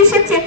आयुष्याचे